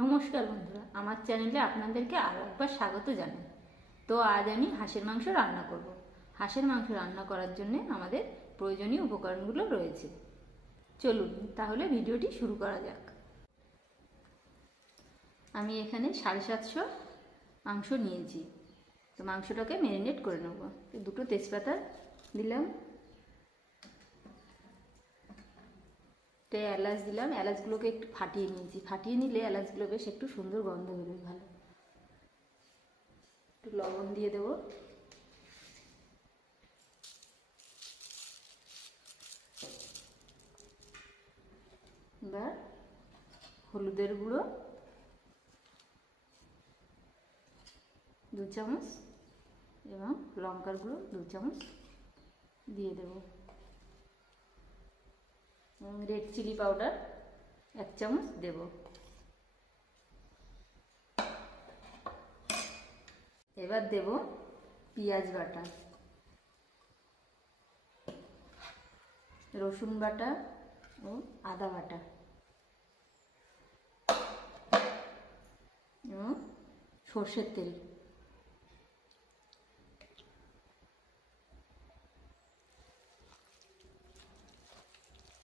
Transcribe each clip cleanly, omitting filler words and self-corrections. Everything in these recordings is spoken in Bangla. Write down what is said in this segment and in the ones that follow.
নমস্কার বন্ধুরা, আমার চ্যানেলে আপনাদেরকে আরও একবার স্বাগত জানাই। তো আজ আমি হাঁসের মাংস রান্না করব। হাঁসের মাংস রান্না করার জন্য আমাদের প্রয়োজনীয় উপকরণগুলো রয়েছে। চলুন তাহলে ভিডিওটি শুরু করা যাক। আমি এখানে 750 মাংস নিয়েছি। তো মাংসটাকে ম্যারিনেট করে নেব। দুটো তেজপাতা দিলাম, এলাচ দিলাম। এলাচগুলোকে একটু ফাটিয়ে নিয়েছি। ফাটিয়ে নিলে এলাচগুলো বেশ একটু সুন্দর গন্ধ বেরোবে ভালো। একটু লবণ দিয়ে দেবো। এবার হলুদের গুঁড়ো 2 চামচ এবং লঙ্কার গুঁড়ো 2 চামচ দিয়ে দেব এবং রেড চিলি পাউডার 1 চামচ দেব। এবার দেব পেঁয়াজ বাটা, রসুন বাটা ও আদা বাটা এবং সর্ষের তেল।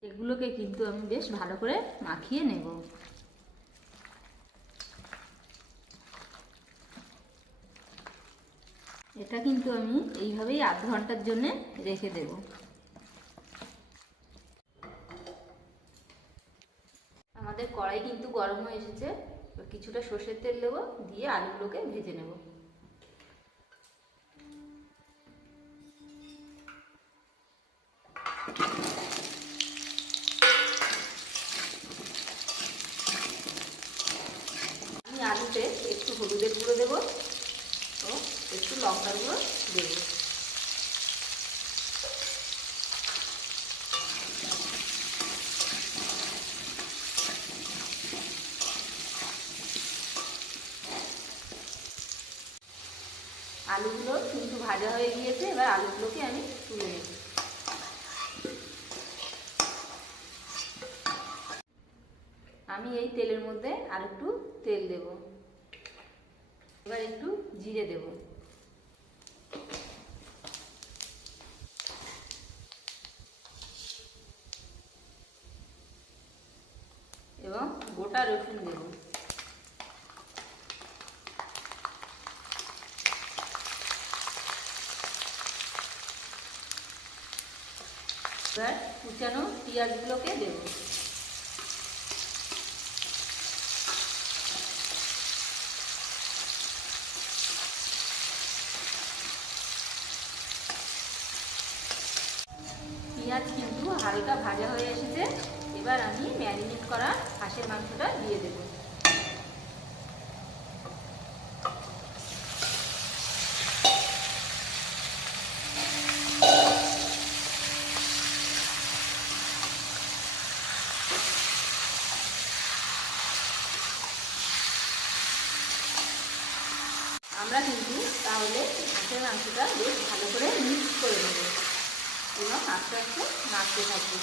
এগুলোকে কিন্তু আমি বেশ ভালো করে মাখিয়ে নেব। এটা কিন্তু আমি এইভাবেই আধ ঘন্টার জন্য রেখে দেব। আমাদের কড়াই কিন্তু গরম হয়ে এসেছে। কিছুটা সর্ষের তেল দেবো, দিয়ে আলুগুলোকে ভেজে নেব। আমি আলুতে একটু হলুদের গুঁড়ো দেবো ও একটু লঙ্কার গুঁড়ো দেবো। আলুগুলো কিন্তু ভাজা হয়ে গিয়েছে। এবার আলুগুলোকে আমি তুলে নেব। আমি এই তেলের মধ্যে আর একটু তেল দেব। এবার একটু জিরে দেব এবং গোটা রসুন দেব। এবার কুচানো পেঁয়াজগুলোকে দেব। পেঁয়াজ কিন্তু হালকা ভাজা হয়ে এসেছে। এবার আমি ম্যারিনেট করা হাঁসের মাংসটা দিয়ে দেব। আমরা কিন্তু তাহলে হাঁসের মাংসটা বেশ ভালো করে মিক্স করে নেব এবং আস্তে আস্তে নাড়তে থাকবো।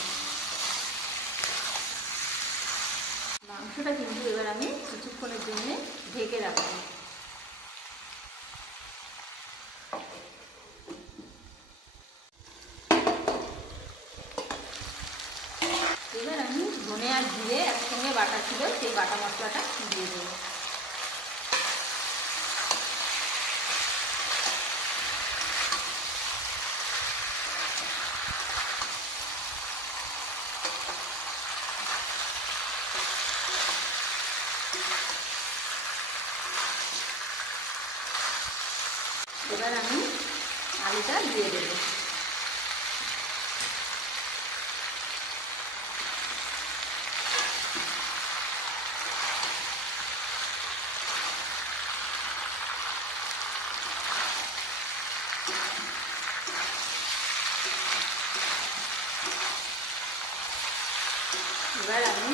মাংসটা কিন্তু এবার আমি কিছুক্ষণের জন্য ঢেকে রাখবো। এবার আমি ধনে আর জিরে একসঙ্গে বাটা ছিল, সেই বাটা মশলাটা দিয়ে দেবো। এবার আমি আলুটা দিয়ে দেবো। এবার আমি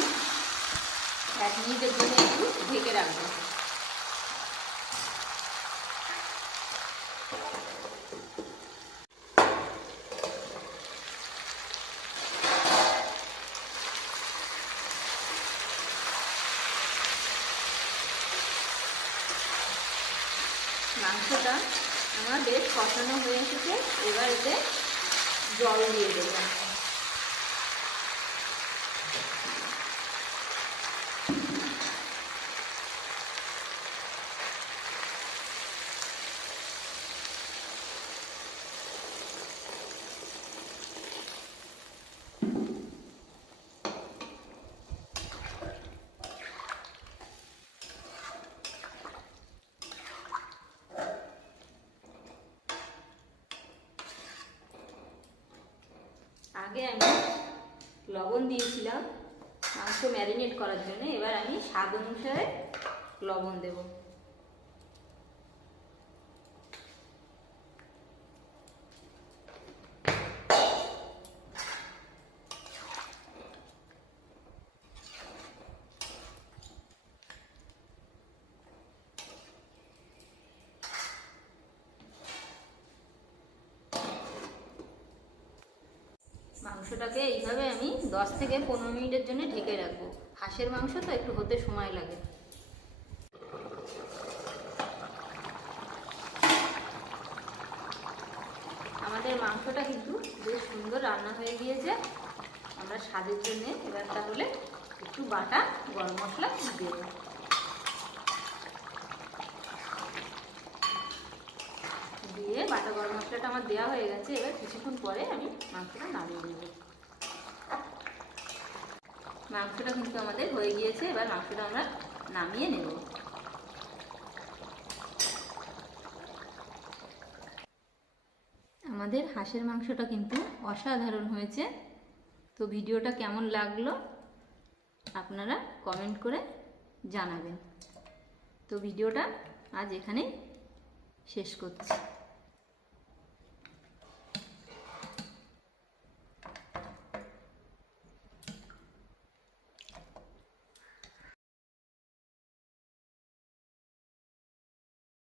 1 মিনিটের জন্য একটু ঢেকে রাখবো। মাংসটা আমার বেশ কষানো হয়ে এসেছে। এবার এতে জল দিয়ে দেবো। আগে আমি লবণ দিয়েছিলাম মাংস ম্যারিনেট করার জন্য, এবার আমি স্বাদ অনুসারে লবণ দেব। মাংসটাকে এইভাবে আমি 10 থেকে 15 মিনিটের জন্য ঢেকে রাখবো। হাঁসের মাংস তো একটু হতে সময় লাগে। আমাদের মাংসটা কিন্তু বেশ সুন্দর রান্না হয়ে গিয়েছে। আমরা স্বাদের জন্য এবার তাহলে একটু বাটা গরম মশলা দেব। দিয়ে বাটা গরম মশলাটা আমার দেওয়া হয়ে গেছে। এবার কিছুক্ষণ পরে আমি মাংসটা নামিয়ে নেব। মাংসটা কিন্তু আমাদের হয়ে গিয়েছে। এবার মাংসটা আমরা নামিয়ে নেব। আমাদের হাঁসের মাংসটা কিন্তু অসাধারণ হয়েছে। তো ভিডিওটা কেমন লাগলো আপনারা কমেন্ট করে জানাবেন। তো ভিডিওটা আজ এখানেই শেষ করছি।